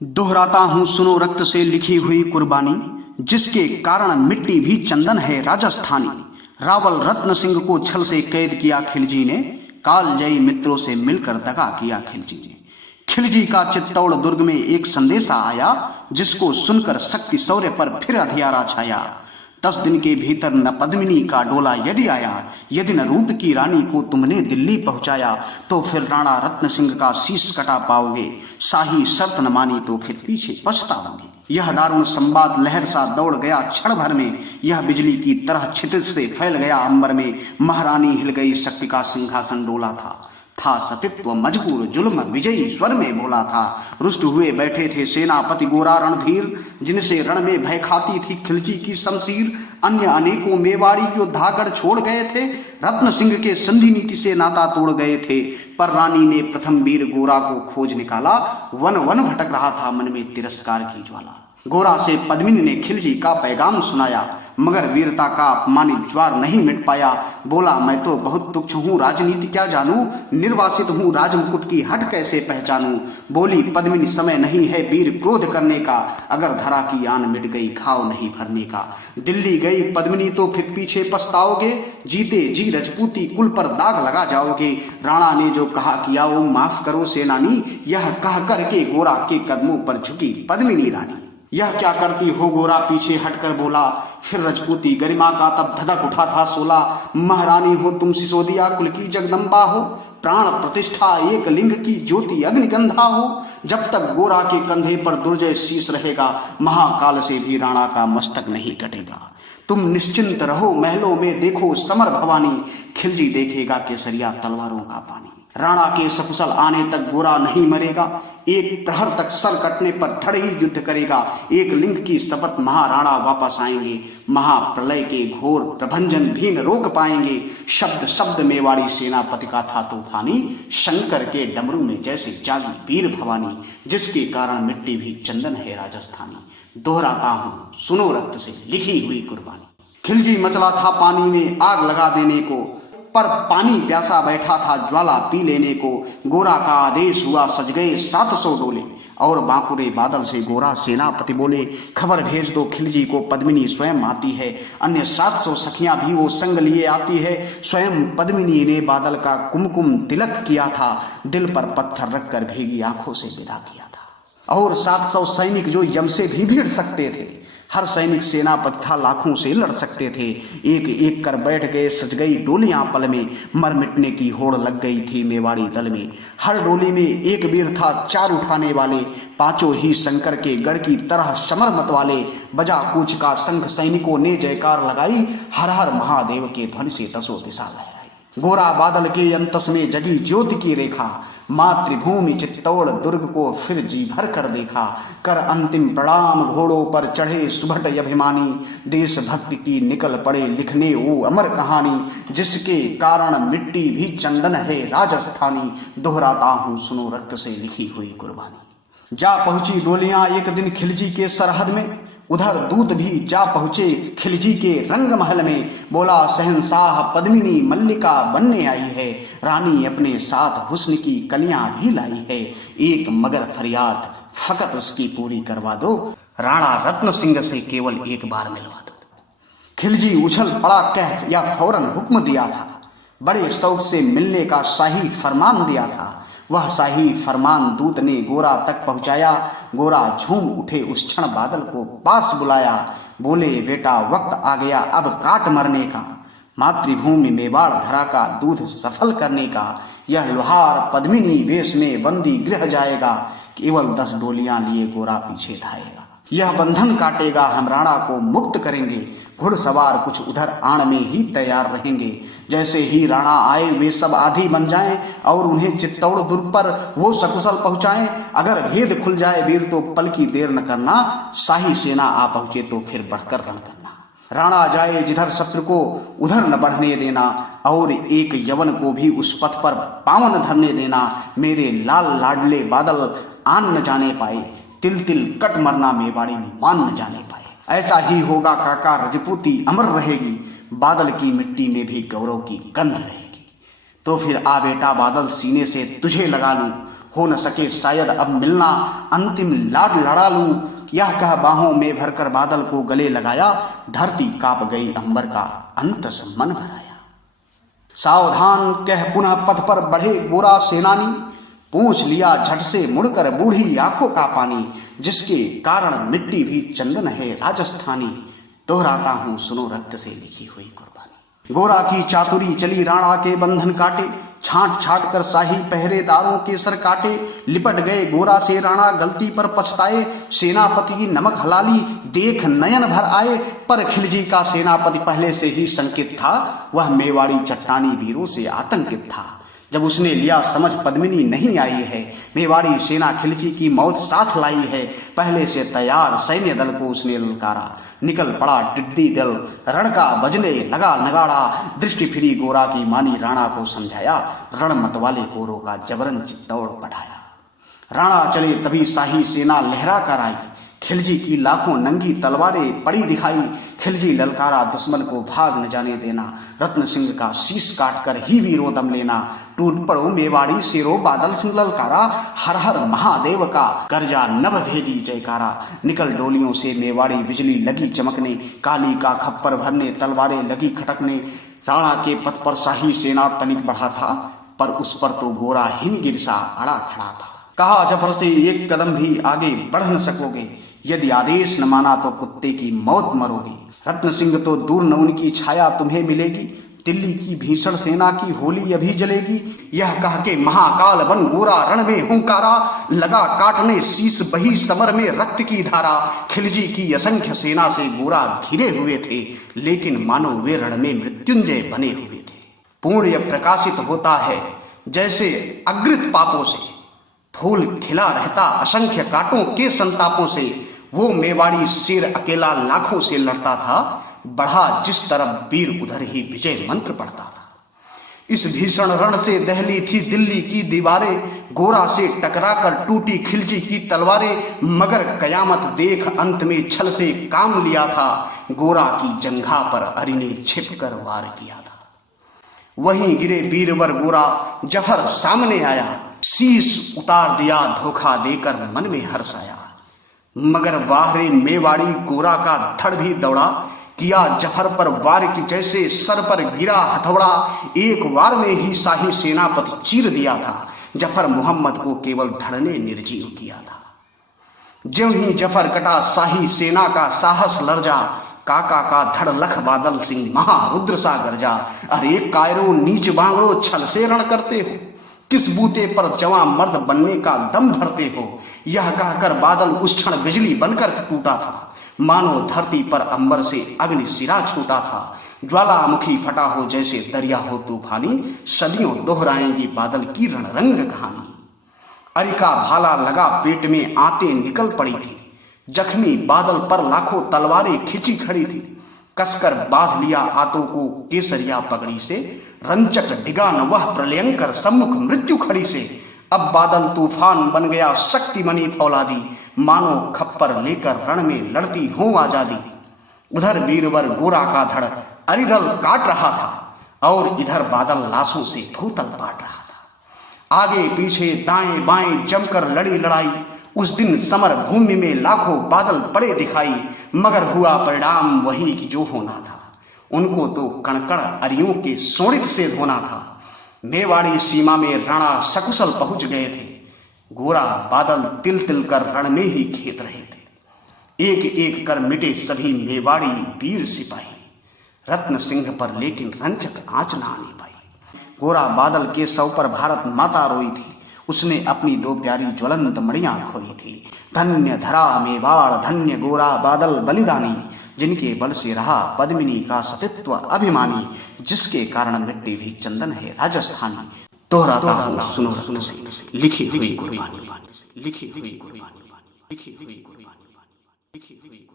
दोहराता हूँ सुनो रक्त से लिखी हुई कुर्बानी, जिसके कारण मिट्टी भी चंदन है राजस्थानी। रावल रत्न सिंह को छल से कैद किया खिलजी ने, कालजयी मित्रों से मिलकर दगा किया खिलजी ने। खिलजी का चित्तौड़ दुर्ग में एक संदेशा आया, जिसको सुनकर शक्ति शौर्य पर फिर अधियारा छाया। 10 दिन के भीतर न पद्मिनी का डोला यदि आया, यदि न रूप की रानी को तुमने दिल्ली पहुंचाया, तो फिर राणा रत्न सिंह का शीश कटा पाओगे। शाही शर्त न मानी तो फिर पीछे पछताओगे। यह दारुण संवाद लहर सा दौड़ गया क्षण भर में, यह बिजली की तरह छितिर से फैल गया अंबर में। महारानी हिल गई, शक्ति का सिंहासन डोला था सतित्व मजबूर, जुल्म विजयी स्वर में बोला था। रुष्ट हुए बैठे थे सेनापति गोरा रणधीर, जिनसे रण में भय खाती थी खिलजी की शमशीर। अन्य अनेकों मेवाड़ी योद्धागढ़ छोड़ गए थे, रत्न सिंह के संधि नीति से नाता तोड़ गए थे। पर रानी ने प्रथम वीर गोरा को खोज निकाला, वन वन भटक रहा था मन में तिरस्कार की ज्वाला। गोरा से पद्मिनी ने खिलजी का पैगाम सुनाया, मगर वीरता का अपमानित ज्वार नहीं मिट पाया। बोला, मैं तो बहुत तुच्छ हूँ, राजनीति क्या जानूं, निर्वासित हूँ, राजमुकुट की हट कैसे पहचानूं। बोली पद्मिनी, समय नहीं है वीर क्रोध करने का, अगर धरा की आन मिट गई घाव नहीं भरने का। दिल्ली गई पद्मिनी तो फिर पीछे पछताओगे, जीते जी रजपूती कुल पर दाग लगा जाओगे। राणा ने जो कहा किया वो माफ करो सेनानी, यह कह करके गोरा के कदमों पर झुकी पद्मिनी रानी। यह क्या करती हो, गोरा पीछे हटकर बोला। फिर रजपूती गरिमा का तब धधक उठा था सोला। महारानी हो तुम, सिसोदिया कुल की जगदम्बा हो, प्राण प्रतिष्ठा एक लिंग की ज्योति अग्निगंधा हो। जब तक गोरा के कंधे पर दुर्जय शीश रहेगा, महाकाल से भी राणा का मस्तक नहीं कटेगा। तुम निश्चिंत रहो, महलों में देखो समर भवानी, खिलजी देखेगा केसरिया तलवारों का पानी। राणा के सकुशल आने तक गोरा नहीं मरेगा, एक प्रहर तक सर कटने पर धड़ ही युद्ध करेगा। एक लिंग की शपथ, महाराणा वापस आएंगे, महाप्रलय के घोर प्रभंजन भी न रोक पाएंगे। शब्द शब्द मेवाड़ी सेनापति का था तूफानी, शंकर के डमरू में जैसे जागी वीर भवानी, जिसके कारण मिट्टी भी चंदन है राजस्थानी। दोहराता हूँ सुनो रक्त से लिखी हुई कुर्बानी। खिलजी मचला था पानी में आग लगा देने को, पर पानी प्यासा बैठा था ज्वाला पी लेने को। गोरा का आदेश हुआ, सज गए 700 डोले, और बांकुरे बादल से गोरा सेनापति बोले, खबर भेज दो खिलजी को, पद्मिनी स्वयं आती है। अन्य 700 सखियां भी वो संग लिए आती है। स्वयं पद्मिनी ने बादल का कुमकुम तिलक किया था, दिल पर पत्थर रखकर भीगी आंखों से विदा किया था। और 700 सैनिक जो यम से भी भिड़ सकते थे, हर सैनिक सेनापति था, लाखों से लड़ सकते थे। एक एक कर बैठ गए, सज गई डोलियां पल में, मर मिटने की होड़ लग गई थी मेवाड़ी दल में। हर डोली में एक वीर था, 4 उठाने वाले, पांचों ही शंकर के गढ़ की तरह समर मत वाले। बजा कूच का शंख, सैनिकों ने जयकार लगाई, हर हर महादेव के ध्वनि से 10 दिशा लहराई। गोरा बादल के अंतस में जगी ज्योति की रेखा, मातृभूमि चित्तौड़ दुर्ग को फिर जी भर कर देखा। कर अंतिम प्रणाम घोड़ों पर चढ़े सुभट अभिमानी, देशभक्ति की निकल पड़े लिखने वो अमर कहानी, जिसके कारण मिट्टी भी चंदन है राजस्थानी। दोहराता हूँ सुनो रक्त से लिखी हुई कुर्बानी। जा पहुंची डोलियां एक दिन खिलजी के सरहद में, उधर दूत भी जा पहुंचे खिलजी के रंग महल में। बोला, शहंशाह पद्मिनी मल्लिका बनने आई है, रानी अपने साथ हुस्न की कलियां भी लाई है। एक मगर फरियाद फकत उसकी पूरी करवा दो, राणा रत्न सिंह से केवल एक बार मिलवा दो। खिलजी उछल पड़ा, कह या फौरन हुक्म दिया था, बड़े शौक से मिलने का शाही फरमान दिया था। वह शाही फरमान दूत ने गोरा तक पहुंचाया। गोरा झूम उठे, उस क्षण बादल को पास बुलाया। बोले, बेटा वक्त आ गया अब काट मरने का, मातृभूमि मेवाड़ धरा का दूध सफल करने का। यह लोहार पद्मिनी वेश में बंदी गृह जाएगा, केवल 10 डोलियां लिए गोरा पीछे धाएगा। यह बंधन काटेगा, हम राणा को मुक्त करेंगे, घुड़सवार कुछ उधर आण में ही तैयार रहेंगे। जैसे ही राणा आए वे सब आधी बन जाएं, और उन्हें चित्तौड़ दुर्ग पर वो सकुशल पहुंचाएं। अगर भेद खुल जाए वीर तो पल की देर न करना, शाही सेना आ पहुंचे तो फिर बढ़कर रण करना। राणा जाए जिधर शत्रु को उधर न बढ़ने देना, और एक यवन को भी उस पथ पर पांव न धरने देना। मेरे लाल लाडले बादल आन न जाने पाए, तिल तिल कट मरना मेवाड़ी मान न जाने पाए। ऐसा ही होगा काका, रजपूती अमर रहेगी, बादल की मिट्टी में भी गौरव की गंध रहेगी। तो फिर आ बेटा बादल, सीने से तुझे लगा लूं, हो न सके शायद अब मिलना, अंतिम लाड लड़ा लूं, यह कह बाहों में भरकर बादल को गले लगाया। धरती कांप गई, अंबर का अंतस मन भराया। सावधान कह पुनः पथ पर बढ़े गोरा सेनानी, पूछ लिया झट से मुड़कर बूढ़ी आंखों का पानी, जिसके कारण मिट्टी भी चंदन है राजस्थानी। दोहराता हूं सुनो रक्त से लिखी हुई कुर्बानी। गोरा की चातुरी चली राणा के बंधन काटे, छांट छांट कर शाही पहरेदारों के सर काटे। लिपट गए गोरा से राणा गलती पर पछताए, सेनापति की नमक हलाली देख नयन भर आए। पर खिलजी का सेनापति पहले से ही संकित था, वह मेवाड़ी चट्टानी वीरों से आतंकित था। जब उसने लिया समझ पद्मिनी नहीं आई है, मेवाड़ी सेना खिलजी की मौत साथ लाई है। पहले से तैयार सैन्य दल को उसने ललकारा, निकल पड़ा टिड्डी दल, रण का बजने लगा नगाड़ा। दृष्टि फिरी गोरा की मानी राणा को समझाया, रण मतवाले गोरों का जबरन चित्तौड़ बढ़ाया। राणा चले तभी शाही सेना लहरा कर आई, खिलजी की लाखों नंगी तलवारें पड़ी दिखाई। खिलजी ललकारा दुश्मन को भाग न जाने देना, रत्न सिंह का शीश काट कर ही वीरों दम लेना। टूट पड़ो मेवाड़ी शेरो बादल सिंह ललकारा, हर हर महादेव का गर्जा नभ भेदी जयकारा। निकल डोलियों से मेवाड़ी बिजली लगी चमकने, काली का खप्पर भरने तलवारें लगी खटकने। राणा के पथ पर शाही सेना तनिक बढ़ा था, पर उस पर तो गोरा हिमगिर सा अड़ा खड़ा था। कहा जफर से एक कदम भी आगे बढ़ न सकोगे, यदि आदेश न माना तो कुत्ते की मौत मरोगे। रत्न सिंह तो दूर न उनकी छाया तुम्हें मिलेगी, दिल्ली की भीषण सेना की होली अभी जलेगी। यह कह के महाकाल बन गोरा रण में हुंकारा, लगा काटने शीश बही समर में रक्त की धारा। खिलजी की असंख्य सेना से गोरा घिरे हुए थे, लेकिन मानो वे रण में मृत्युंजय बने हुए थे। पुण्य प्रकाशित होता है जैसे अग्रित पापों से, फूल खिला रहता असंख्य कांटों के संतापों से। वो मेवाड़ी शेर अकेला लाखों से लड़ता था, बढ़ा जिस तरफ वीर उधर ही विजय मंत्र पढ़ता था। इस भीषण रण से दहली थी दिल्ली की दीवारें, गोरा से टकराकर टूटी खिलजी की तलवारें। मगर कयामत देख अंत में छल से काम लिया था, गोरा की जंघा पर अरि ने छिपकर वार किया था। वहीं गिरे वीरवर गोरा, जफर सामने आया, शीश उतार दिया धोखा देकर मन में हर्ष आया। मगर वाहरे मेवाड़ी गोरा का धड़ भी दौड़ा, किया जफर पर वार की जैसे सर पर गिरा हथौड़ा। एक वार में ही शाही सेनापति चीर दिया था, जफर मोहम्मद को केवल धड़ ने निर्जीव किया था। ज्यों ही जफर कटा शाही सेना का साहस लर्जा, काका का धड़ लख बादल सिंह महारुद्र सा गर्जा। अरे कायरो नीच बांगड़ो छल से रण करते हो, किस बूते पर जवां मर्द बनने का दम भरते हो। यह कहकर बादल उस क्षण बिजली बनकर टूटा था, मानो धरती पर अंबर से अग्नि सिरा छूटा था। ज्वालामुखी फटा हो जैसे दरिया हो तूफानी, सदियों दोहराएंगी बादल की रणरंग कहानी। अरिका भाला लगा पेट में आंतें निकल पड़ी थी, जख्मी बादल पर लाखों तलवारें खिंची खड़ी थी। कसकर बांध लिया आतों को केसरिया पगड़ी से, रंचक डिगा न वह प्रलयंकर सम्मुख मृत्यु खड़ी से। अब बादल तूफान बन गया शक्तिमणि फौलादी, मानो खप्पर लेकर रण में लड़ती हो आजादी। उधर वीरवर गोरा का धड़ अरिदल काट रहा था, और इधर बादल लाशों से भूतल पाट रहा था। आगे पीछे दाएं बाएं जमकर लड़ी लड़ाई, उस दिन समर भूमि में लाखों बादल पड़े दिखाई। मगर हुआ परिणाम वही कि जो होना था, उनको तो कणकण अरियों के सोड़ित से धोना था। मेवाड़ी सीमा में राणा सकुशल पहुंच गए थे, गोरा बादल तिल तिल कर रण में ही खेत रहे थे। एक एक कर मिटे सभी मेवाड़ी वीर सिपाही, रत्न सिंह पर लेकिन रंचक आंच न आने पाई। गोरा बादल के शव पर भारत माता रोई थी, उसने अपनी दो प्यारी ज्वलंत मणियां खोई थी। धन्य धरा मेवाड़, धन्य गोरा बादल बलिदानी, जिनके बल से रहा पद्मिनी का सतित्व अभिमानी, जिसके कारण मिट्टी भी चंदन है राजस्थानी। दोहराता हूं सुनो सुनो लिखी हुई कुर्बानी, लिखी हुई कुर्बानी, लिखी हुई कुर्बानी, लिखी हुई।